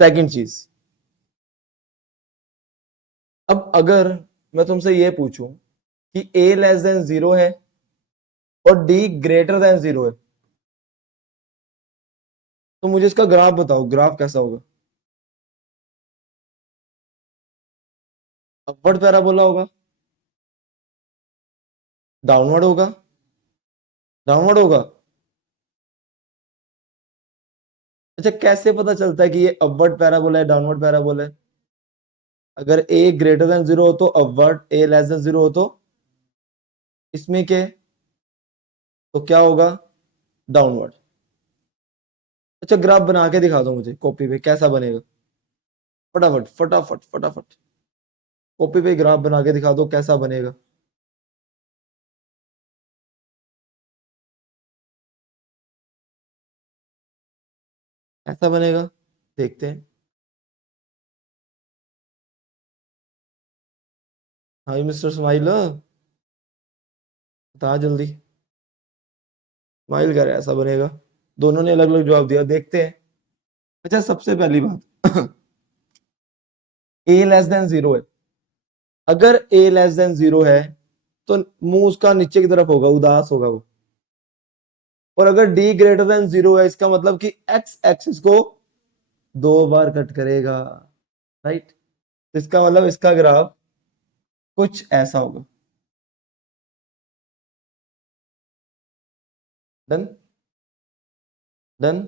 Second चीज, अब अगर मैं तुमसे ये पूछूं कि a लेस देन 0 है और d ग्रेटर देन 0 है, तो मुझे इसका ग्राफ बताओ, ग्राफ कैसा होगा? अपवर्ड पैराबोला होगा, डाउनवर्ड होगा, डाउनवर्ड होगा। अच्छा, कैसे पता चलता है कि ये अपवर्ड पैराबोला है, डाउनवर्ड पैराबोला है? अगर a ग्रेटर देन 0 हो तो अपवर्ड, a लेस देन 0 हो तो इसमें क्या है? तो क्या होगा? डाउनवर्ड। अच्छा, ग्राफ बना के दिखा दो मुझे कॉपी पे, कैसा बनेगा? फटाफट फटाफट फटाफट कॉपी पे ग्राफ बना के दिखा दो, कैसा बनेगा? ऐसा बनेगा, देखते हैं। हाँ मिस्टर स्माइल, बता जल्दी। स्माइल कर, ऐसा बनेगा। दोनों ने अलग अलग जवाब दिया, देखते हैं। अच्छा, सबसे पहली बात a लेस देन 0 है। अगर a लेस देन 0 है तो मुंह उसका नीचे की तरफ होगा, उदास होगा वो। और अगर d ग्रेटर देन 0 है, इसका मतलब कि x एक्सिस को 2 बार कट करेगा, राइट? तो इसका मतलब इसका ग्राफ कुछ ऐसा होगा। Done, done.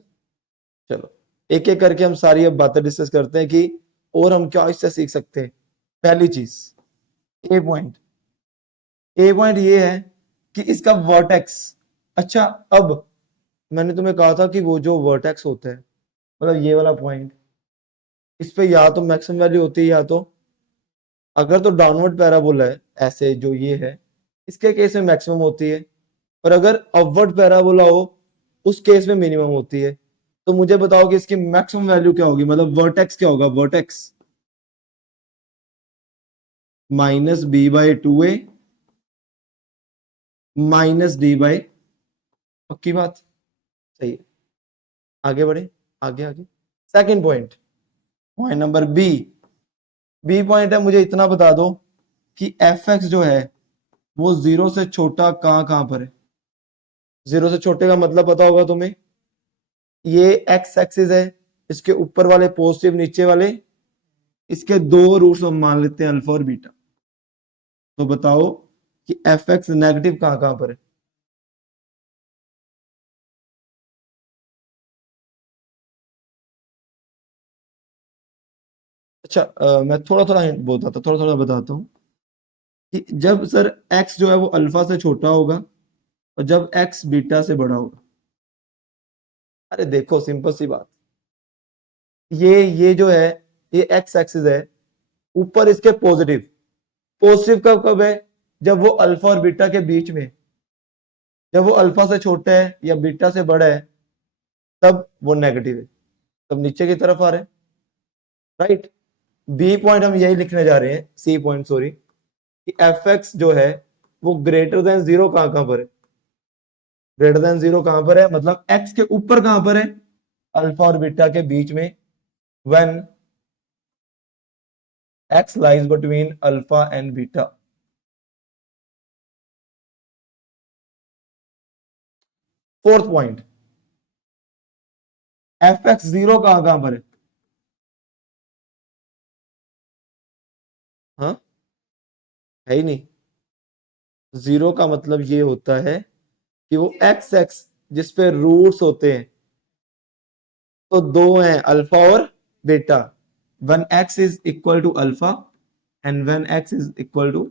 चलो, एक एक करके हम सारी अब बातें डिस्कस करते हैं कि और हम क्या इससे सीख सकते हैं। पहली चीज, ए पॉइंट। ए पॉइंट ये है कि इसका वर्टेक्स। अच्छा, अब मैंने तुम्हें कहा था कि वो जो वर्टेक्स होता है, मतलब ये वाला पॉइंट, इस पे या तो मैक्सिमम वैल्यू होती है, या तो अगर तो डाउनवर्ड पैराबोला है ऐसे जो ये है, इसके केस में मैक्सिमम होती है। और अगर अपवर्ड पैराबोला हो, उस केस में मिनिमम होती है। तो मुझे बताओ कि इसकी मैक्सिमम वैल्यू क्या होगी, मतलब वर्टेक्स क्या होगा? वर्टेक्स -b/2a -d/, पक्की बात? सही है, आगे बढ़े, आगे आगे। Second point, point number B. B point है, मुझे इतना बता दो कि एफ एक्स जो है वो 0 से छोटा कहां कहां पर है? 0 से छोटे का मतलब पता होगा तुम्हें, ये एक्स एक्सिस है, इसके ऊपर वाले पॉजिटिव, नीचे वाले इसके दो रूट्स हम मान लेते हैं, अल्फा और बीटा। तो बताओ कि एफ एक्स नेगेटिव कहां कहां पर है? अच्छा, मैं थोड़ा थोड़ा हिंट बताता, थोड़ा थोड़ा बताता हूँ कि जब सर एक्स जो है वो अल्फा से छोटा होगा और जब एक्स बीटा से बड़ा होगा। अरे देखो, सिंपल सी बात, ये जो है, ये एक्स एक्सिस है, ऊपर इसके पॉजिटिव। पॉजिटिव कब कब है? जब वो अल्फा और बीटा के बीच में। जब वो अल्फा से छोटा है या बीटा से बड़ा है, तब वो नेगेटिव है, तब नीचे की तरफ आ रहे हैं, राइट? बी पॉइंट हम यही लिखने जा रहे हैं, सी पॉइंट सॉरी, कि एफ एक्स जो है वो ग्रेटर देन 0 कहां कहां पर है? ग्रेटर देन 0 कहां पर है, मतलब एक्स के ऊपर कहां पर है? अल्फा और बीटा के बीच में। When x lies between alpha and beta. Fourth point, F x 0 कहां कहां पर है? हाँ, है ही नहीं। 0 का मतलब ये होता है कि वो एक्स एक्स जिस पे रूट्स होते हैं, तो दो हैं, अल्फा और beta. One x is equal to alpha and one x is equal to,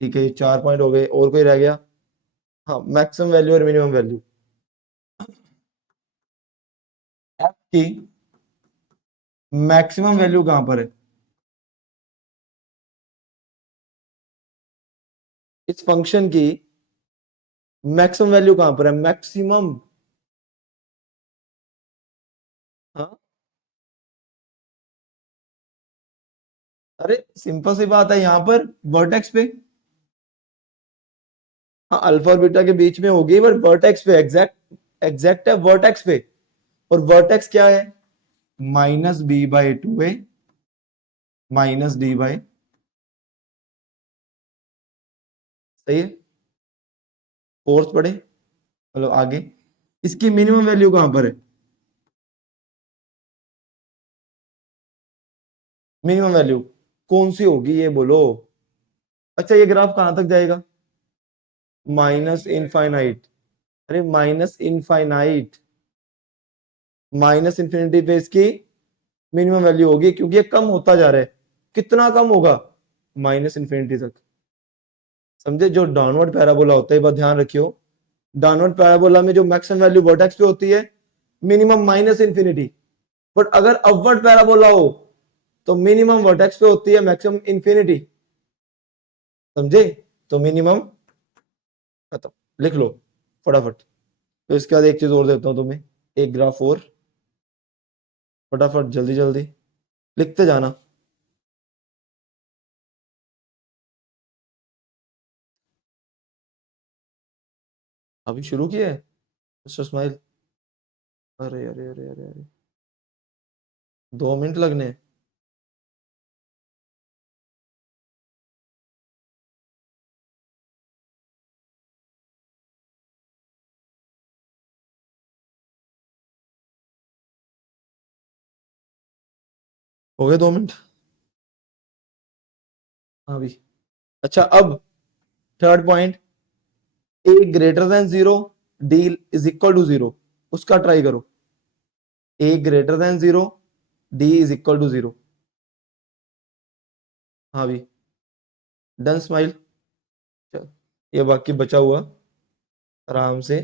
ठीक है, ये 4 पॉइंट हो गए, और कोई रह गया? हाँ, मैक्सिमम वैल्यू और मिनिमम वैल्यू। एफ की मैक्सिमम वैल्यू कहां पर है? इस फंक्शन की मैक्सिमम वैल्यू कहां पर है? मैक्सिमम, हाँ। अरे सिंपल सी बात है, यहां पर वर्टेक्स पे। हाँ, अल्फा और बीटा के बीच में होगी, बट वर्टेक्स पे, एग्जैक्ट एग्जैक्ट है वर्टेक्स पे। और वर्टेक्स क्या है? Minus B by 2a minus D by, सही है। फोर्स पढ़े, चलो आगे। इसकी मिनिमम वैल्यू कहां पर है? मिनिमम वैल्यू कौन सी होगी ये बोलो। अच्छा ये ग्राफ कहां तक जाएगा? Minus infinite. अरे माइनस इनफाइनाइट, माइनस इंफिनिटी पे इसकी मिनिमम वैल्यू होगी, क्योंकि ये कम होता जा रहा है। कितना कम होगा? माइनस इंफिनिटी तक। समझे? जो डाउनवर्ड पैराबोला होता है, बात ध्यान रखियो, डाउनवर्ड पैराबोला में जो मैक्सिमम वैल्यू वर्टेक्स पे होती है मिनिमम माइनस इंफिनिटी, बट अगर अपवर्ड पैराबोला हो तो मिनिमम वर्टेक्स पे होती है मैक्सिमम इंफिनिटी। समझे? तो मिनिमम खत्म, लिख लो फटाफट। तो इसके बाद एक चीज और देता हूं तुम्हें, एक ग्राफ और, फटाफट जल्दी जल्दी लिखते जाना। अभी शुरू किया है मिस्टर स्माइल? अरे अरे अरे अरे अरे, 2 मिनट लगने हैं। हो गए 2 मिनट? हाँ भी। अच्छा अब third point, A greater than 0, D is equal to 0, उसका ट्राई करो। A greater than 0, D is equal to 0। हाँ भी, डन स्माइल। चल ये बाकी बचा हुआ आराम से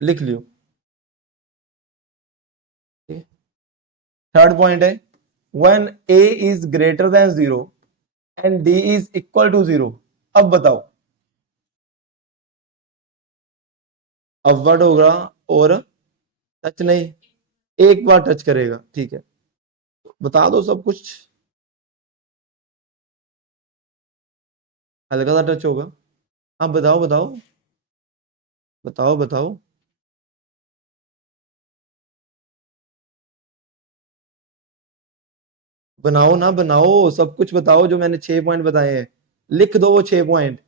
लिख लियो। थर्ड पॉइंट है, when A is greater than 0 and D is equal to 0। अब बताओ, अपवर्ड होगा और टच नहीं, एक बार टच करेगा, ठीक है। बता दो सब कुछ, हल्का सा टच होगा। हाँ बताओ बताओ बताओ बताओ। बनाओ ना, बनाओ सब कुछ बताओ, जो मैंने 6 पॉइंट बताए हैं लिख दो वो 6 पॉइंट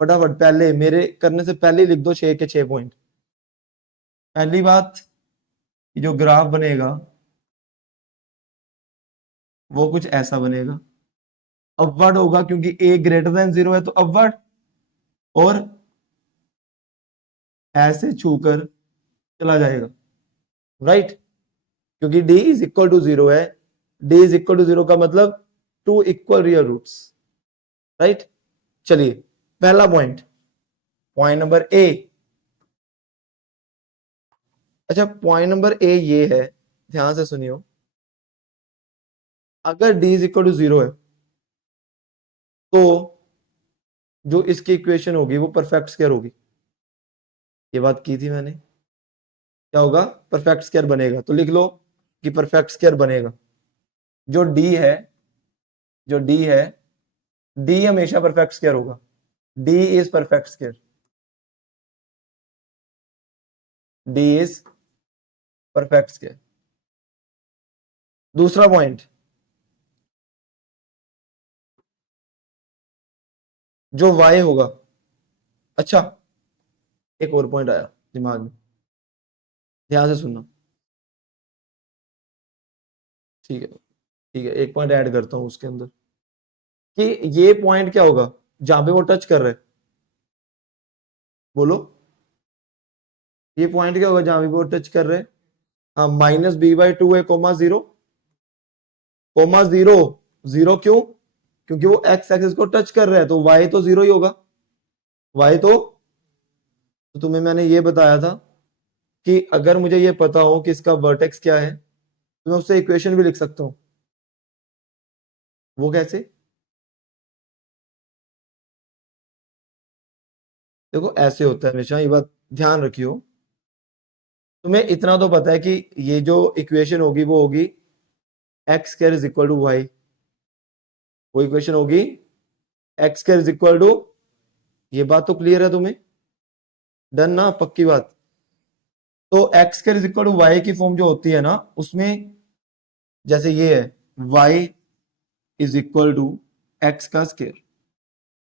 फटाफट, पहले मेरे करने से पहले ही लिख दो 6 के 6 पॉइंट। पहली बात, जो ग्राफ बनेगा वो कुछ ऐसा बनेगा, अपवर्ड होगा क्योंकि ए ग्रेटर देन 0 है तो अपवर्ड, और ऐसे छूकर चला जाएगा, राइट? क्योंकि डी इज इक्वल टू 0 है, डी इज इक्वल टू 0 का मतलब 2 इक्वल रियल रूट्स, राइट? चलिए पहला पॉइंट, पॉइंट नंबर ए। अच्छा पॉइंट नंबर ए ये है, ध्यान से सुनियो, अगर डी इज इक्वल टू 0 है तो जो इसकी इक्वेशन होगी वो परफेक्ट स्क्वायर होगी। ये बात की थी मैंने, क्या होगा? परफेक्ट स्क्वायर बनेगा, तो लिख लो कि परफेक्ट स्क्वायर बनेगा। जो डी है, जो डी है, डी हमेशा परफेक्ट स्क्वायर होगा, D is perfect square, D is perfect square. दूसरा पॉइंट, जो y होगा, अच्छा एक और पॉइंट आया दिमाग में, ध्यान से सुनना, ठीक है ठीक है, एक पॉइंट ऐड करता हूं उसके अंदर, कि ये पॉइंट क्या होगा जहां पे वो टच कर रहे हैं, बोलो ये पॉइंट क्या होगा जहां पे वो टच कर रहे हैं? हाँ माइनस बी बाई 2 है कोमा 0, कोमा 0, 0 क्यों? क्योंकि वो एक्स एक्सिस को टच कर रहा है, तो y तो 0 ही होगा, y तो तुम्हें मैंने ये बताया था कि अगर मुझे ये पता हो कि इसका वर्टेक्स क्या है तो मैं उससे इक्वेशन भी लिख सकता हूं। वो कैसे? देखो ऐसे होता है हमेशा, ये बात ध्यान रखियो। तुम्हें इतना तो पता है कि ये जो इक्वेशन होगी वो होगी x square is equal to y, वो इक्वेशन होगी x square is equal to, ये बात तो क्लियर है तुम्हें? डन ना, पक्की बात। तो x square is equal to y की फॉर्म जो होती है ना, उसमें जैसे ये है y is equal to x का स्केयर,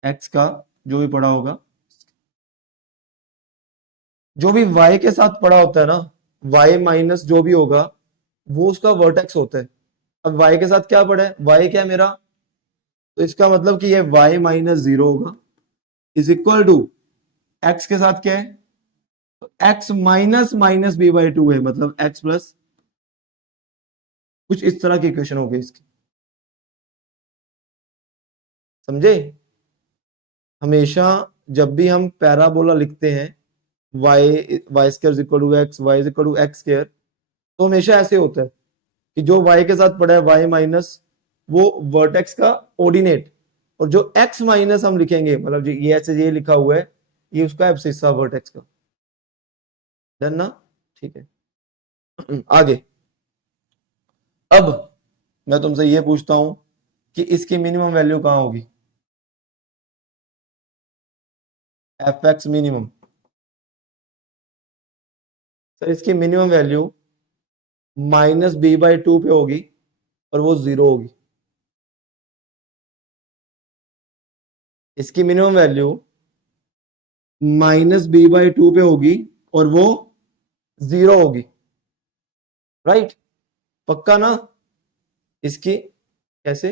एक्स का जो भी पड़ा होगा, जो भी y के साथ पड़ा होता है ना, y माइनस जो भी होगा वो उसका वर्टेक्स होता है। अब y के साथ क्या पड़ा है, y क्या है मेरा, तो इसका मतलब कि ये y माइनस जीरो होगा इज इक्वल टू x के साथ क्या है, तो x minus minus B by two है, मतलब x प्लस, कुछ इस तरह की इक्वेशन हो गई इसकी, समझे। हमेशा जब भी हम पैराबोला लिखते हैं y square is equal to x, y is equal to x square, तो हमेशा ऐसे होता है कि जो y के साथ पड़ा है y माइनस वो वर्टेक्स का ऑर्डिनेट, और जो x माइनस हम लिखेंगे, मतलब ये ऐसे ये लिखा हुआ है, ये उसका एब्सिस्सा वर्टेक्स का, डन ना, ठीक है। आगे, अब मैं तुमसे ये पूछता हूं कि इसकी मिनिमम वैल्यू कहां होगी, एफ एक्स मिनिमम। सर इसकी minimum value minus B by two पे होगी और वो जीरो होगी। इसकी minimum value minus B by two पे होगी और वो जीरो होगी, राइट, पक्का ना। इसकी कैसे,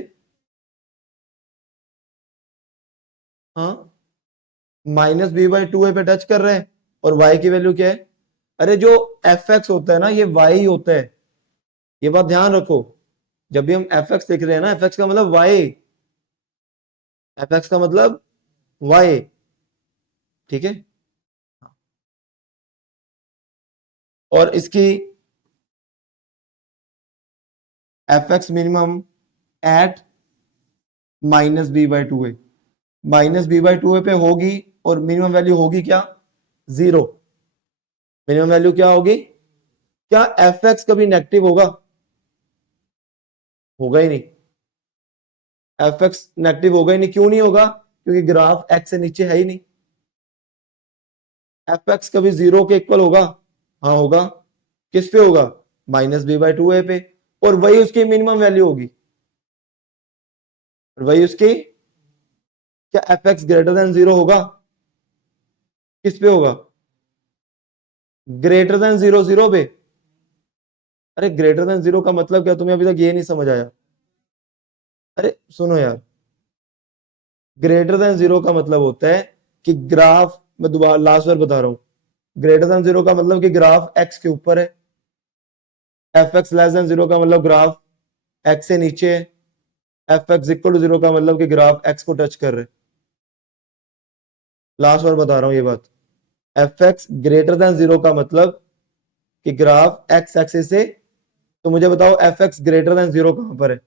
हाँ, माइनस बी बाई टू पे टच कर रहे हैं और y की वैल्यू क्या है, अरे जो एफ एक्स होता है ना ये y होता है, ये बात ध्यान रखो। जब भी हम एफ एक्स लिख रहे हैं ना, एफ एक्स का मतलब y, एफ एक्स का मतलब y, ठीक है। और इसकी f x minimum at minus B by two, minus B by two पे होगी और मिनिमम वैल्यू होगी क्या, जीरो। मिनिमम वैल्यू क्या होगी, क्या एफ एक्स कभी नेगेटिव होगा, होगा ही नहीं, एफ एक्स नेगेटिव होगा ही नहीं, क्यों नहीं होगा, क्योंकि ग्राफ एक्स से नीचे है ही नहीं। एफ एक्स कभी जीरो के इक्वल होगा, हाँ होगा, किस पे होगा, माइनस बी बाई टू ए पे, और वही उसकी मिनिमम वैल्यू होगी, और वही उसकी, क्या f x greater than zero होगा, किस पे होगा, ग्रेटर देन जीरो, जीरो पे। अरे ग्रेटर देन जीरो का मतलब क्या, तुम्हें अभी तक ये नहीं समझ आया, अरे सुनो यार, ग्रेटर देन जीरो का मतलब होता है कि ग्राफ, मैं दोबारा लास्ट बार बता रहा हूं, ग्रेटर देन जीरो का मतलब कि ग्राफ एक्स के ऊपर है, f x less than zero का मतलब ग्राफ एक्स से नीचे है, f x equal to zero का मतलब कि ग्राफ एक्स को टच कर रहे हैं। लास्ट बार बता रहा हूं ये बात, F x greater than zero का मतलब कि ग्राफ एक्स एक्सिस से, तो मुझे बताओ F x greater than zero कहां पर है,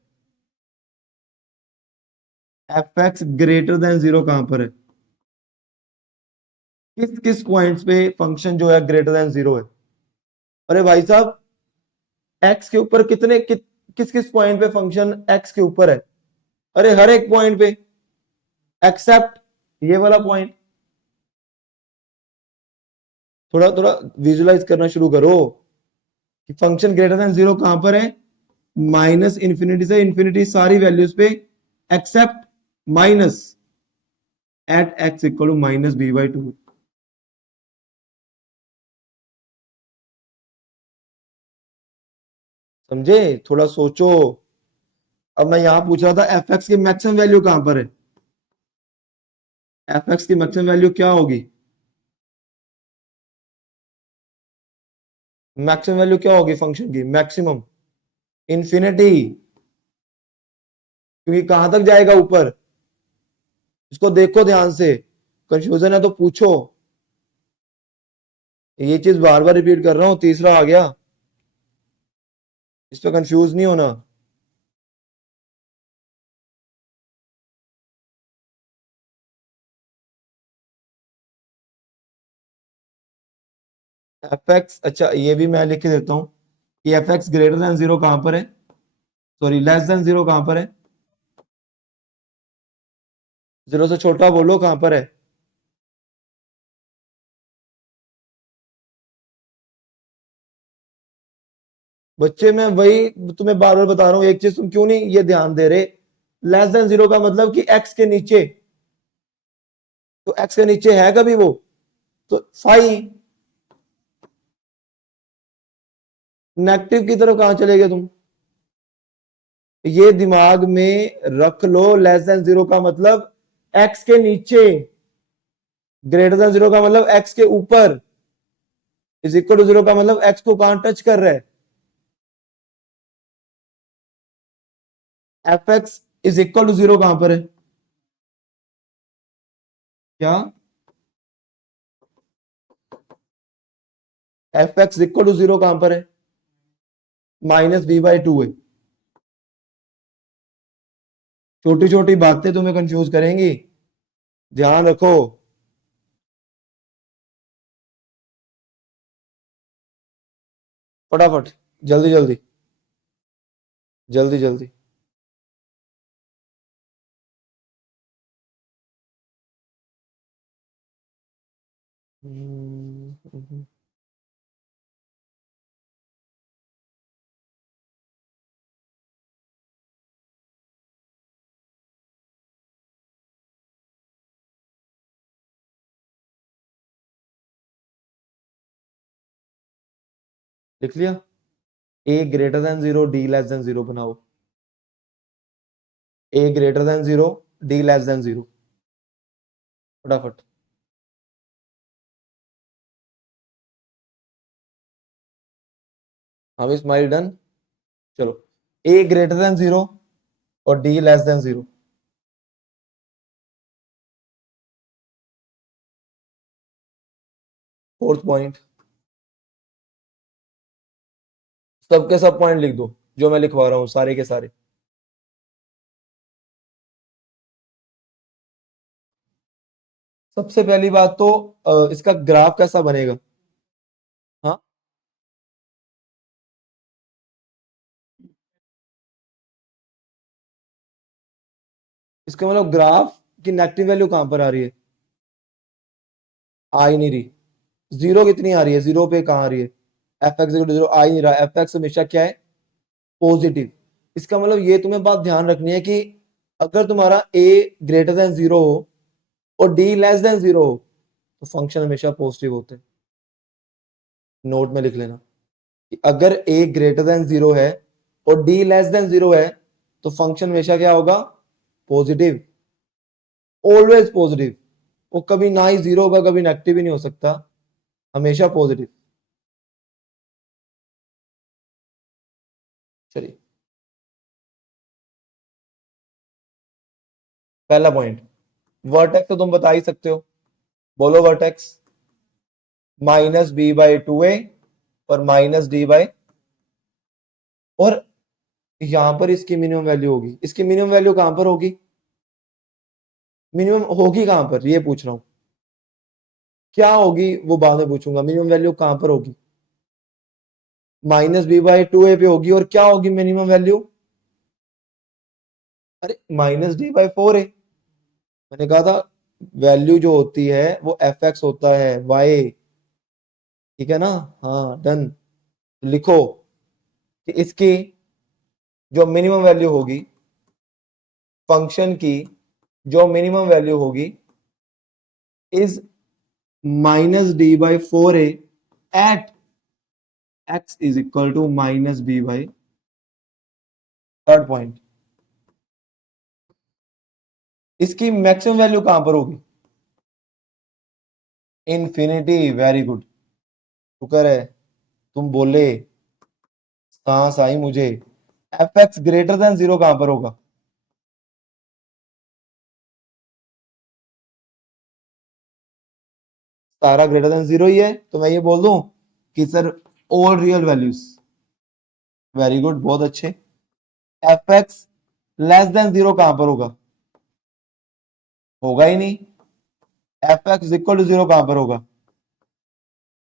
f x greater than zero कहां पर है, किस किस पॉइंट्स पे फंक्शन जो है ग्रेटर देन जीरो है। अरे भाई साहब, एक्स के ऊपर किस किस पॉइंट पे फंक्शन एक्स के ऊपर है, अरे हर एक पॉइंट पे एक्सेप्ट ये वाला पॉइंट। थोड़ा थोड़ा विजुलाइज करना शुरू करो कि फंक्शन ग्रेटर देन जीरो कहां पर है, माइनस इंफिनिटी से इंफिनिटी सारी वैल्यूज पे except minus at x equal to minus B by two. समझे, थोड़ा सोचो। अब मैं यहां पूछ रहा था एफ एक्स की मैक्सिमम वैल्यू कहां पर है, एफ एक्स की मैक्सिमम वैल्यू क्या होगी, मैक्सिमम वैल्यू क्या होगी फंक्शन की, मैक्सिमम इंफिनिटी, क्योंकि कहां तक जाएगा ऊपर, इसको देखो ध्यान से, कंफ्यूजन है तो पूछो, ये चीज बार बार रिपीट कर रहा हूं, तीसरा आ गया, इस पे कंफ्यूज नहीं होना। एफ एक्स, अच्छा ये भी मैं लिख के देता हूं कि F x greater than zero कहां पर है, सॉरी लेस देन जीरो कहां पर है, जीरो से छोटा बोलो कहां पर है, बच्चे मैं वही तुम्हें बार बार बता रहा हूं, एक चीज तुम क्यों नहीं ये ध्यान दे रहे, लेस देन जीरो का मतलब कि एक्स के नीचे, तो एक्स के नीचे है कभी वो, तो फाइव, नेगेटिव की तरफ कहां चले गए तुम, ये दिमाग में रख लो, लेस देन जीरो का मतलब एक्स के नीचे, ग्रेटर देन जीरो का मतलब एक्स के ऊपर, इज इक्वल टू जीरो का मतलब एक्स को कहां टच कर रहा है, f x is equal to zero कहां पर है, क्या f x equal to zero कहां पर है, माइनस बी बाई टू है। छोटी छोटी बातें तुम्हें कंफ्यूज करेंगी, ध्यान रखो। फटाफट, जल्दी जल्दी, जल्दी जल्दी। लिख लिया, A greater than zero D less than zero बनाओ, A greater than zero D less than zero, फटाफट। हम स्माइल डन, चलो, ए ग्रेटर देन जीरो और D less than zero, fourth point, सबके सब पॉइंट लिख दो जो मैं लिखवा रहा हूं, सारे के सारे। सबसे पहली बात तो इसका ग्राफ कैसा बनेगा, हाँ, इसका मतलब ग्राफ की नेगेटिव वैल्यू कहां पर आ रही है, आ ही नहीं रही, जीरो कितनी आ रही है, जीरो पे कहां आ रही है, एफ एक्स जीरो आ ही नहीं रहा, एफ एक्स हमेशा क्या है, पॉजिटिव। इसका मतलब ये तुम्हें बात ध्यान रखनी है कि अगर तुम्हारा ए ग्रेटर देन जीरो हो और डी लेस देन जीरो हो तो फंक्शन हमेशा पॉजिटिव होते हैं, नोट में लिख लेना कि अगर ए ग्रेटर देन जीरो है और डी लेस देन जीरो है तो फंक्शन हमेशा क्या होगा, पॉजिटिव, ऑलवेज पॉजिटिव, वो कभी ना ही जीरो होगा कभी नेगेटिव ही नहीं हो सकता, हमेशा पॉजिटिव। चलिए, पहला पॉइंट, वर्टेक्स तो तुम बता ही सकते हो, बोलो vertex, minus B by two A और माइनस डी बाई, और यहां पर इसकी मिनिमम वैल्यू होगी, इसकी मिनिमम वैल्यू कहां पर होगी, मिनिमम होगी कहां पर ये पूछ रहा हूं, क्या होगी वो बाद में पूछूंगा, मिनिमम वैल्यू कहां पर होगी, माइनस बी बाई टू ए पे होगी, और क्या होगी मिनिमम वैल्यू, अरे माइनस डी बाई फोर ए, मैंने कहा था वैल्यू जो होती है वो एफ एक्स होता है वाई, ठीक है ना, हाँ डन, लिखो कि इसकी जो मिनिमम वैल्यू होगी, फंक्शन की जो मिनिमम वैल्यू होगी is minus D by four A at x is equal to minus B by, third point, इसकी मैक्सिमम वैल्यू कहां पर होगी, इन्फिनिटी, वेरी गुड, शुक्र है तुम बोले, सांस आई मुझे, F x greater than zero कहां पर होगा, सारा ग्रेटर देन जीरो ही है, तो मैं ये बोल दूं कि sir all real values, very good, बहुत अच्छे, f x less than zero कहां पर होगा, होगा ही नहीं, f x equal to zero कहां पर होगा,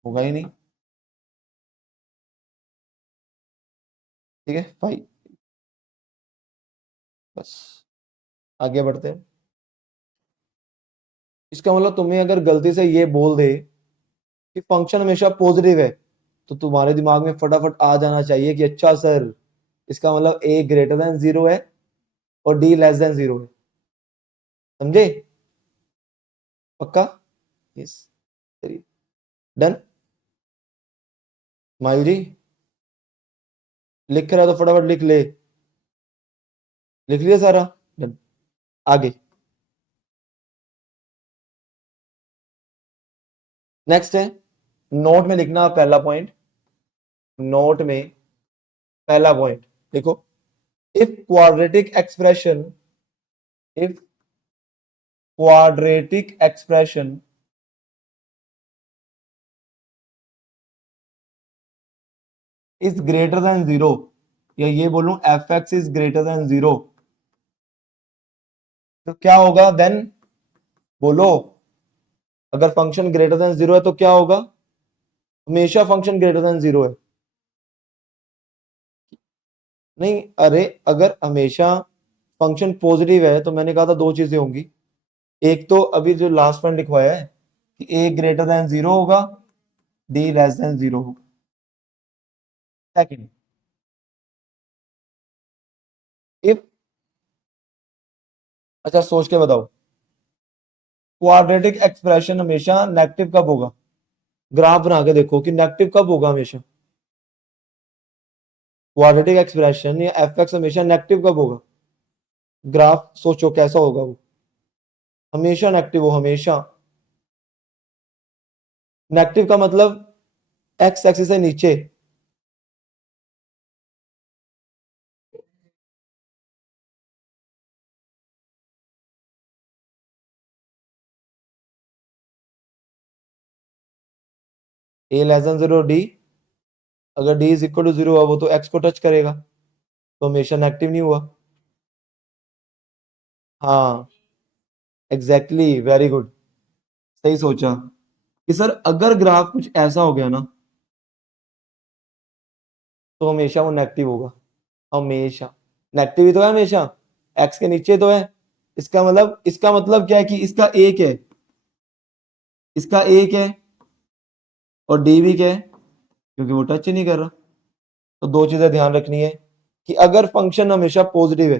होगा ही नहीं, ठीक है भाई, बस आगे बढ़ते हैं। इसका मतलब तुम्हें अगर गलती से ये बोल दे कि फंक्शन हमेशा पॉजिटिव है तो तुम्हारे दिमाग में फटाफट आ जाना चाहिए कि अच्छा सर इसका मतलब ए ग्रेटर देन 0 है और डी लेस देन 0 है। समझे? पक्का? यस, चलिए डन। माइल जी लिख रहा है तो फटाफट लिख ले। लिख लिया सारा? डन। आगे नेक्स्ट है, नोट में लिखना पहला पॉइंट। नोट में पहला पॉइंट देखो, if quadratic expression, if quadratic expression is greater than 0, या ये बोलूं F x is greater than 0, तो क्या होगा देन? बोलो। अगर फंक्शन ग्रेटर देन 0 है तो क्या होगा? हमेशा फंक्शन ग्रेटर देन 0 है। नहीं, अरे अगर हमेशा फंक्शन पॉजिटिव है तो मैंने कहा था दो चीजें होंगी। एक तो अभी जो लास्ट पॉइंट लिखवाया है कि ए ग्रेटर देन 0 होगा, डी लेस देन 0 होगा। सेकंड, इफ, अच्छा सोच के बताओ, क्वाड्रेटिक एक्सप्रेशन हमेशा नेगेटिव कब होगा? ग्राफ बना के देखो कि नेगेटिव कब होगा हमेशा। क्वाड्रेटिक एक्सप्रेशन या एफ एक्स हमेशा नेगेटिव कब होगा? ग्राफ सोचो कैसा होगा वो। हमेशा नेगेटिव हो, हमेशा। नेगेटिव का मतलब एक्स एक्सिस से नीचे। ए लेस देन 0 डी, अगर डी इज इक्वल टू 0 हुआ वो तो एक्स को टच करेगा, तो हमेशा नेगेटिव नहीं हुआ। हाँ एग्जैक्टली, वेरी गुड, सही सोचा कि सर अगर ग्राफ कुछ ऐसा हो गया ना तो हमेशा वो नेगेटिव होगा। हमेशा नेगेटिव ही तो है हमेशा, एक्स के नीचे तो है। इसका मतलब क्या है कि इसका एक है, इसका एक है और डी भी क्या है, क्योंकि वो टच ही नहीं कर रहा। तो दो चीजें ध्यान रखनी है कि अगर फंक्शन हमेशा पॉजिटिव है,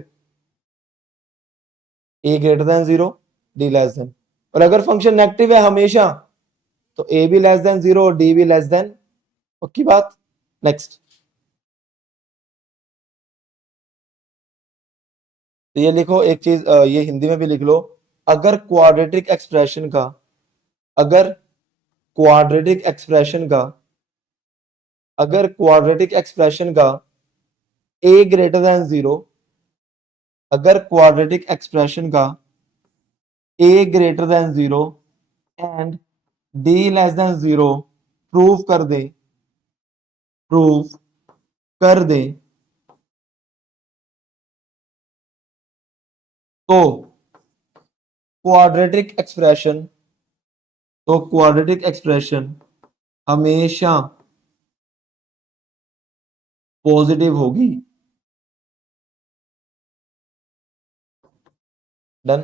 A greater than 0, D less than, और अगर फंक्शन नेगेटिव है हमेशा, तो ए भी लेस देन 0 और डी भी लेस देन। पक्की बात? नेक्स्ट, तो ये लिखो एक चीज, ये हिंदी में भी लिख लो। अगर क्वाड्रेटिक एक्सप्रेशन का, अगर क्वाड्रेटिक एक्सप्रेशन का, अगर क्वाड्रेटिक एक्सप्रेशन का ए ग्रेटर देन 0, अगर क्वाड्रेटिक एक्सप्रेशन का A greater than 0 and D less than 0 prove कर दे, प्रूव कर दे, तो क्वाड्रेटिक एक्सप्रेशन, तो क्वाड्रेटिक एक्सप्रेशन हमेशा पॉजिटिव होगी। डन?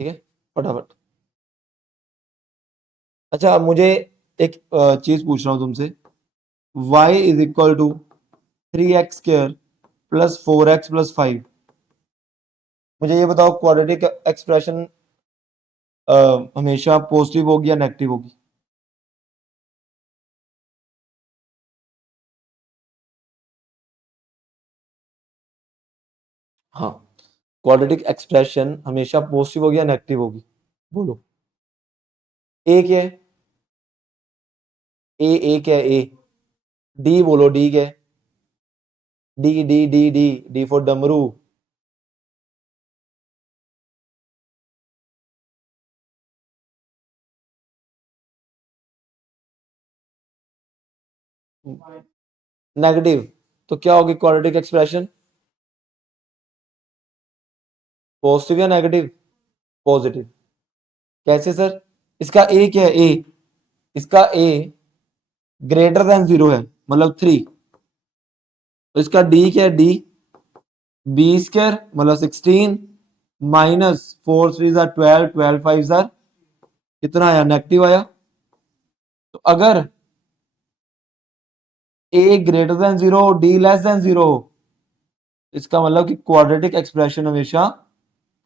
ठीक है, फटाफट। अच्छा मुझे एक चीज पूछ रहा हूं तुमसे, y is equal to 3x square plus 4x plus 5, मुझे ये बताओ क्वाड्रेटिक एक्सप्रेशन हमेशा पॉजिटिव होगी या नेगेटिव होगी? हाँ, क्वाड्रेटिक एक्सप्रेशन हमेशा पॉजिटिव होगी या नेगेटिव होगी? बोलो। ए क्या है? ए क्या है? ए। डी बोलो, डी क्या है? D D D D D for डमरू। नेगेटिव, तो क्या होगी क्वाड्रेटिक एक्सप्रेशन? पॉजिटिव या नेगेटिव? पॉजिटिव। कैसे सर? इसका ए क्या है? ए, इसका ए ग्रेटर देन 0 है, मतलब 3। तो इसका डी क्या है? डी बी स्क्र मतलब 16 माइनस 4 3 12, 12 5 कितना आया? नेगेटिव आया। तो अगर A greater than zero, D less than zero, इसका मतलब कि क्वाड्रेटिक एक्सप्रेशन हमेशा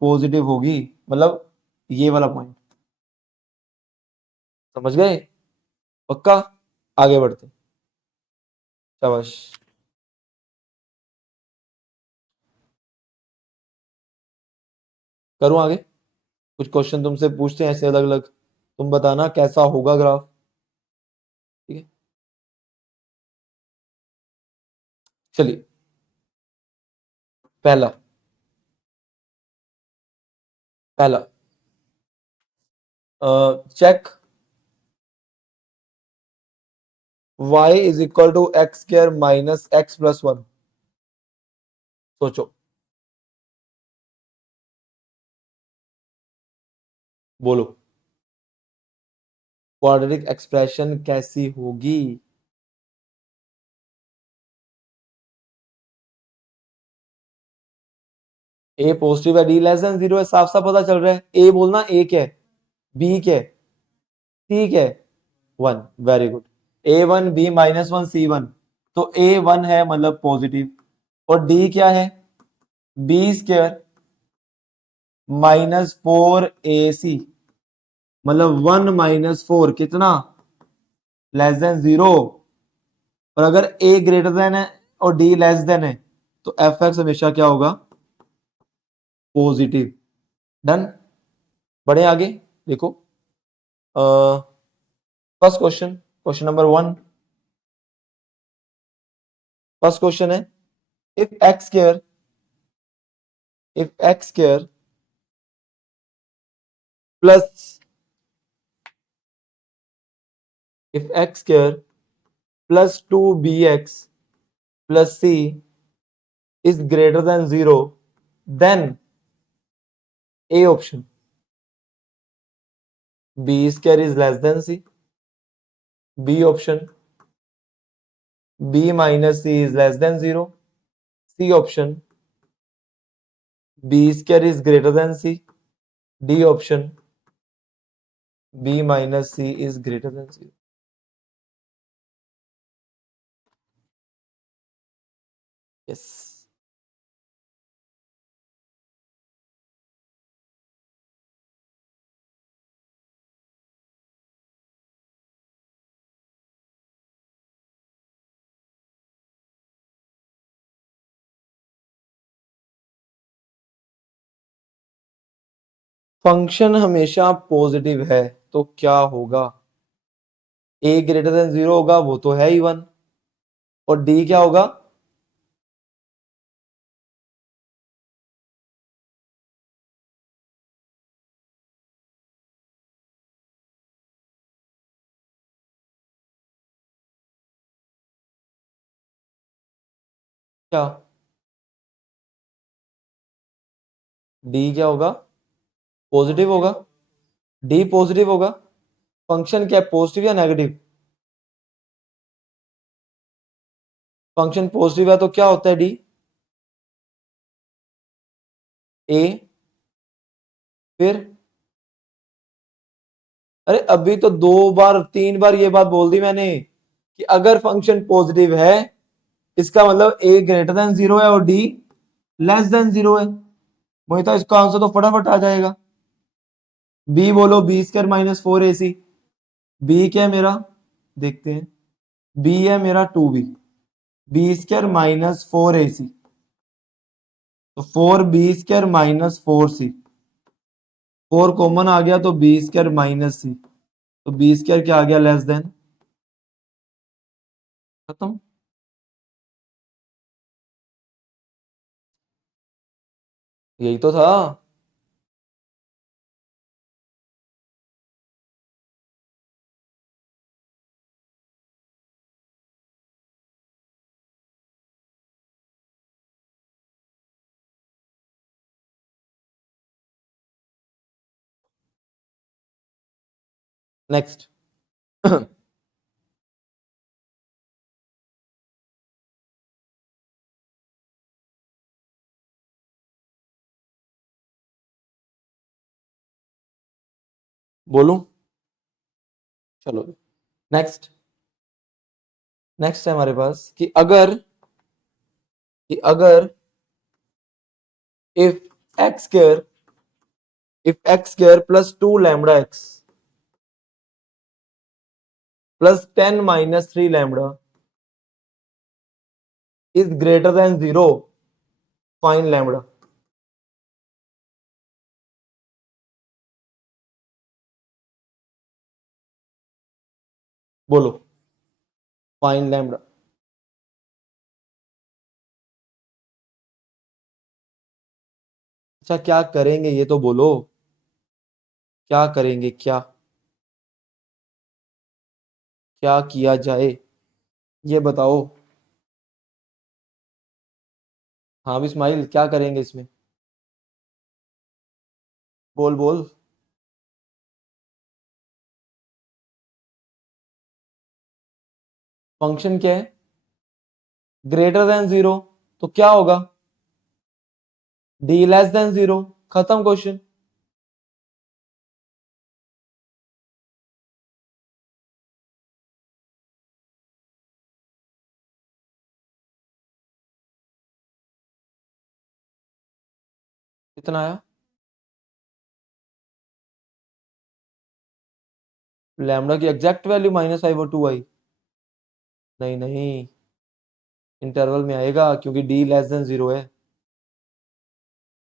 पॉजिटिव होगी, मतलब ये वाला पॉइंट समझ गए? पक्का? आगे बढ़ते, शाबाश। करूं आगे? कुछ क्वेश्चन तुमसे पूछते हैं ऐसे अलग अलग, तुम बताना कैसा होगा ग्राफ। ठीक है, चलिए। पहला पहला check y is equal to x square minus x plus one. सोचो, बोलो क्वाड्रेटिक एक्सप्रेशन कैसी होगी? ए पॉजिटिव है, डी लेस देन जीरो है, साफ साफ पता चल रहा है। ए बोलना, ए क्या है, बी क्या है, सी क्या है, one. Very good. A one B minus one C one, तो ए वन है मतलब पॉजिटिव, और डी क्या है, B square minus four A सी, मतलब वन माइनस फोर कितना, लेस देन जीरो। और अगर ए ग्रेटर देन है और डी लेस देन है तो एफ एक्स हमेशा क्या होगा, पॉजिटिव। डन। बढ़े आगे, देखो first question, question number one. First question है, if X square, if X square plus, if X square plus two B X plus C is greater than 0, then A option, B square is less than C, B option, B minus C is less than 0, C option, B square is greater than C, D option, B minus C is greater than 0. Yes. Function हमेशा positive है तो क्या होगा, ए greater than zero होगा, वो तो है ही one, और डी क्या होगा, क्या, डी क्या होगा, पॉजिटिव होगा, डी पॉजिटिव होगा। फंक्शन क्या है, पॉजिटिव या नेगेटिव? फंक्शन पॉजिटिव है तो क्या होता है, डी, ए, फिर, अरे अभी तो दो बार तीन बार ये बात बोल दी मैंने कि अगर फंक्शन पॉजिटिव है इसका मतलब ए ग्रेटर देन जीरो है और डी लेस देन जीरो है। वही तो, इसका आंसर तो फटाफट आ जाएगा। बी बोलो, B square minus four A C, B क्या है मेरा, देखते हैं, बी है मेरा two B, B square minus four A C, तो four B square minus four C, four common आ गया तो बी स्क्वायर माइनस सी, तो बी स्क्वायर क्या आ गया, लेस देन, खत्म। यही तो था। नेक्स्ट। बोलूं? चलो नेक्स्ट। नेक्स्ट है हमारे पास कि अगर if x square plus 2 lambda x plus 10 minus 3 lambda is greater than 0, find lambda. बोलो, फाइंड लैम्बडा. अच्छा, क्या करेंगे ये तो बोलो, क्या करेंगे, क्या क्या किया जाए ये बताओ. हाँ भी इस्माइल, क्या करेंगे इसमें, बोल बोल. फंक्शन क्या है, ग्रेटर देन जीरो, तो क्या होगा, डी लेस देन जीरो, खत्म क्वेश्चन. कितना आया, लैम्बडा की एग्जैक्ट वैल्यू -5/2 आई. नहीं नहीं, इंटरवल में आएगा क्योंकि डी लेस देन जीरो है.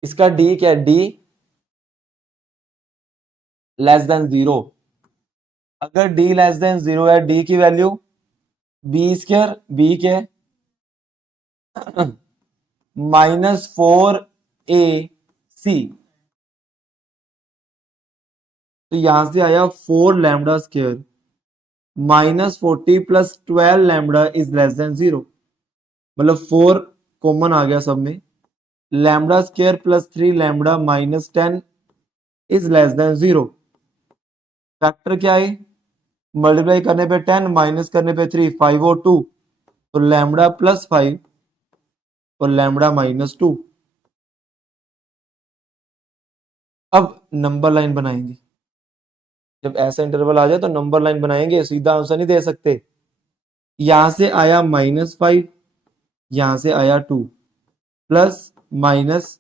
इसका डी क्या है, डी लेस देन जीरो. अगर डी लेस देन जीरो है, डी की वैल्यू बी स्क्र, बी के -4 AC. तो यहां से आया 4 lambda square -40 + 12 lambda is less than zero. मतलब 4 कॉमन आ गया सब में. Lambda square + 3 lambda -10 is less than zero. Factor क्या है, मल्टीप्लाई करने पे 10, माइनस करने पे 3, 5/2. तो लैम्बडा +5 और लैम्बडा -2. अब नंबर लाइन बनाएंगे. जब ऐसा इंटरवल आ जाए तो नंबर लाइन बनाएंगे, सीधा आंसर नहीं दे सकते. यहां से आया -5, यहां से आया 2, plus minus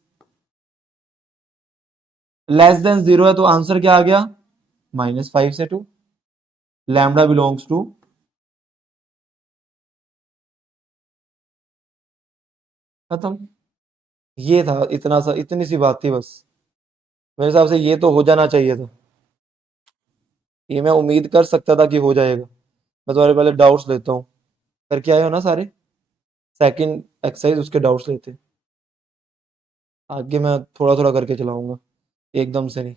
less than zero है, तो आंसर क्या आ गया, -5 से 2. लैम्बडा बिलोंग्स टू, खत्म. ये था, इतना सा, इतनी सी बात थी बस. मेरे हिसाब से ये तो हो जाना चाहिए था. ये मैं उम्मीद कर सकता था कि हो जाएगा. मैं तुम्हारे पहले डाउट्स लेता हूँ. करके आए हो ना सारे, सेकंड एक्सरसाइज उसके डाउट्स लेते हैं. आगे मैं थोड़ा थोड़ा करके चलाऊंगा, एकदम से नहीं.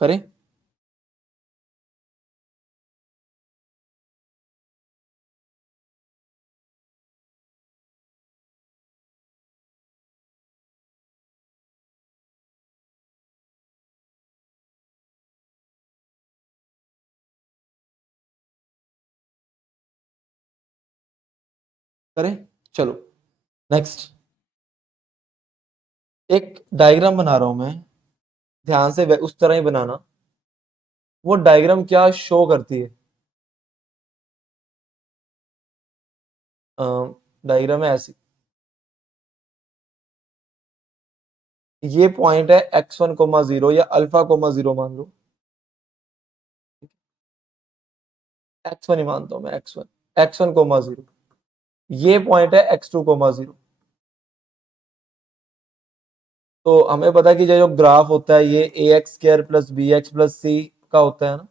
करें, करें, चलो. नेक्स्ट, एक डायग्राम बना रहा हूं मैं, ध्यान से उस तरह ही बनाना. वो डायग्राम क्या शो करती है, डायग्राम है ऐसी. ये पॉइंट है x1, 0 या α, 0 मान लो. x1 ही मानता हूं मैं, x1, 0. ये पॉइंट है x2, 0. तो हमें पता है कि जो ग्राफ होता है ये ax² + bx + c का होता है ना.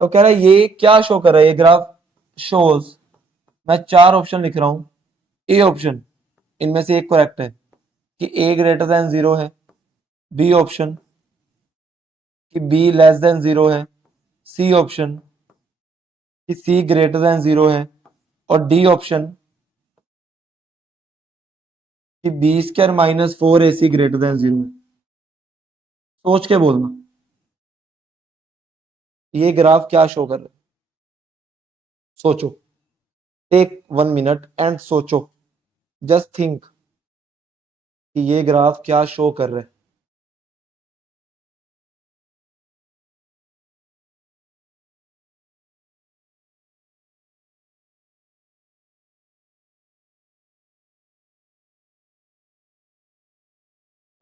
तो कह रहा है ये क्या शो कर रहा है, ये ग्राफ शोज, मैं 4 ऑप्शन लिख रहा हूं. ए ऑप्शन, इनमें से एक करेक्ट है कि a ग्रेटर देन 0 है. बी ऑप्शन कि b लेस देन 0 है. सी ऑप्शन कि c ग्रेटर देन 0 है. और डी ऑप्शन कि b² -4AC ग्रेटर देन 0 है. सोच के बोलना, ये ग्राफ क्या शो कर रहा है, सोचो. टेक 1 मिनट एंड सोचो, जस्ट थिंक कि ये ग्राफ क्या शो कर रहा है।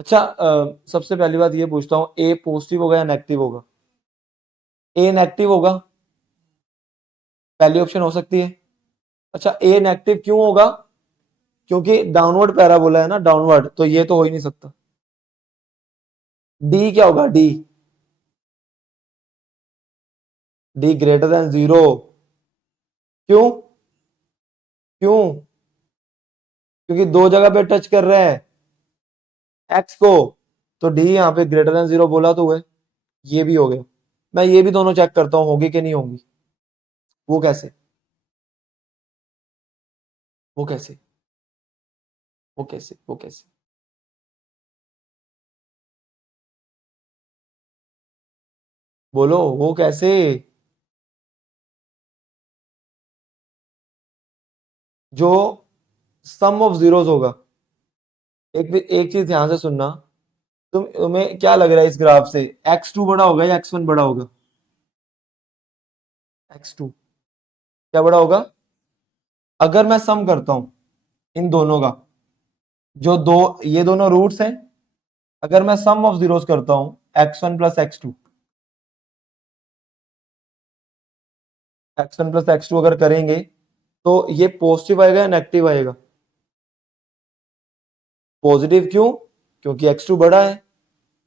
अच्छा, सबसे पहली बात ये पूछता हूँ, ए पॉजिटिव होगा या नेगेटिव होगा? ए नेगेटिव होगा, पहली ऑप्शन हो सकती है। अच्छा, ए नेगेटिव क्यों होगा? क्योंकि डाउनवर्ड पैराबोला है ना, डाउनवर्ड, तो ये तो हो ही नहीं सकता। डी क्या होगा? D, D greater than 0। क्यों? क्यों? क्योंकि दो जगह पे टच कर रहा है एक्स को, तो डी यहाँ पे ग्रेटर देन 0 बोला तो हुआ। ये भी हो गया। मैं ये भी दोनों चेक करता हूँ होगी कि नहीं होगी। वो कैसे? वो कैसे? वो कैसे? वो कैसे? बोलो, वो कैसे? जो सम ऑफ जीरोस होगा। एक चीज ध्यान से सुनना, तुम्हें क्या लग रहा है इस ग्राफ से, x2 बड़ा होगा या x1 बड़ा होगा? x2 क्या बड़ा होगा? अगर मैं सम करता हूं इन दोनों का, जो दो ये दोनों रूट्स हैं, अगर मैं सम ऑफ जीरोस करता हूं x1 plus x2, x1 plus x2 अगर करेंगे तो ये पॉजिटिव आएगा या नेगेटिव आएगा? पॉजिटिव क्यों? क्योंकि x2 बड़ा है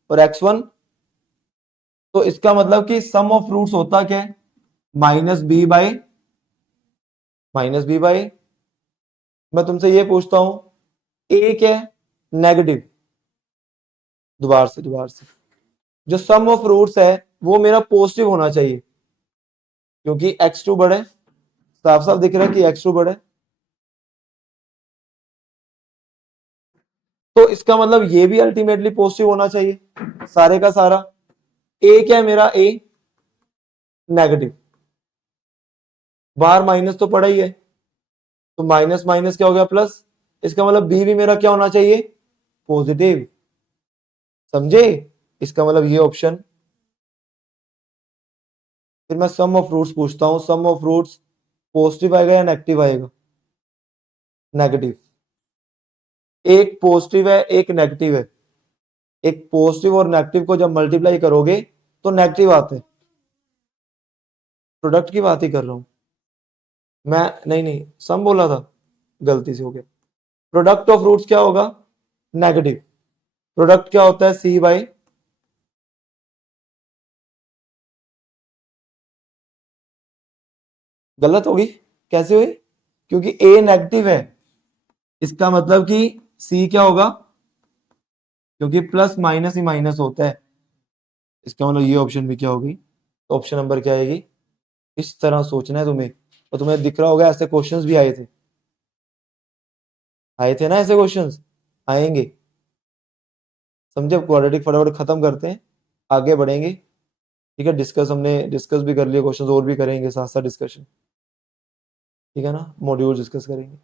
और x1, तो इसका मतलब कि सम ऑफ रूट्स होता क्या है? Minus B by. मैं तुमसे ये पूछता हूं, ए क्या है? नेगेटिव। दोबारा से जो सम ऑफ रूट्स है वो मेरा पॉजिटिव होना चाहिए, क्योंकि x2 बड़ा है, साफ साफ दिख रहा है कि x2 बड़ा है। तो इसका मतलब ये भी अल्टीमेटली पॉजिटिव होना चाहिए, सारे का सारा। ए क्या है मेरा? ए नेगेटिव, बाहर माइनस तो पड़ा ही है, तो माइनस माइनस क्या हो गया? प्लस। इसका मतलब बी भी मेरा क्या होना चाहिए? पॉजिटिव। समझे? इसका मतलब ये ऑप्शन। फिर मैं सम ऑफ रूट्स पूछता हूं, सम ऑफ रूट्स पॉजिटिव आएगा या नेगेटिव आएगा? नेगेटिव। एक पॉजिटिव है एक नेगेटिव है, एक पॉजिटिव और नेगेटिव को जब मल्टीप्लाई करोगे तो नेगेटिव आते हैं। प्रोडक्ट की बात ही कर रहा हूं मैं, नहीं नहीं, सम बोला था, गलती से हो गया। प्रोडक्ट ऑफ रूट्स क्या होगा? नेगेटिव। प्रोडक्ट क्या होता है? सी बाई। गलत होगी? कैसे हुई? क्योंकि ए नेगेटिव है, इसका मतलब कि सी क्या होगा? क्योंकि प्लस माइनस ही माइनस होता है, इसका मतलब ये ऑप्शन भी क्या होगी? तो ऑप्शन नंबर क्या आएगी? इस तरह सोचना है तुम्हें, और तुम्हें दिख रहा होगा ऐसे क्वेश्चंस भी आए थे, आए थे ना ऐसे क्वेश्चंस, आएंगे। समझे? क्वाड्रेटिक फटाफट खत्म करते हैं, आगे बढ़ेंगे। ठीक है, हमने डिस्कस भी कर लिया, क्वेश्चंस और भी करेंगे साथ साथ डिस्कशन। ठीक है ना, मॉड्यूल डिस्कस करेंगे।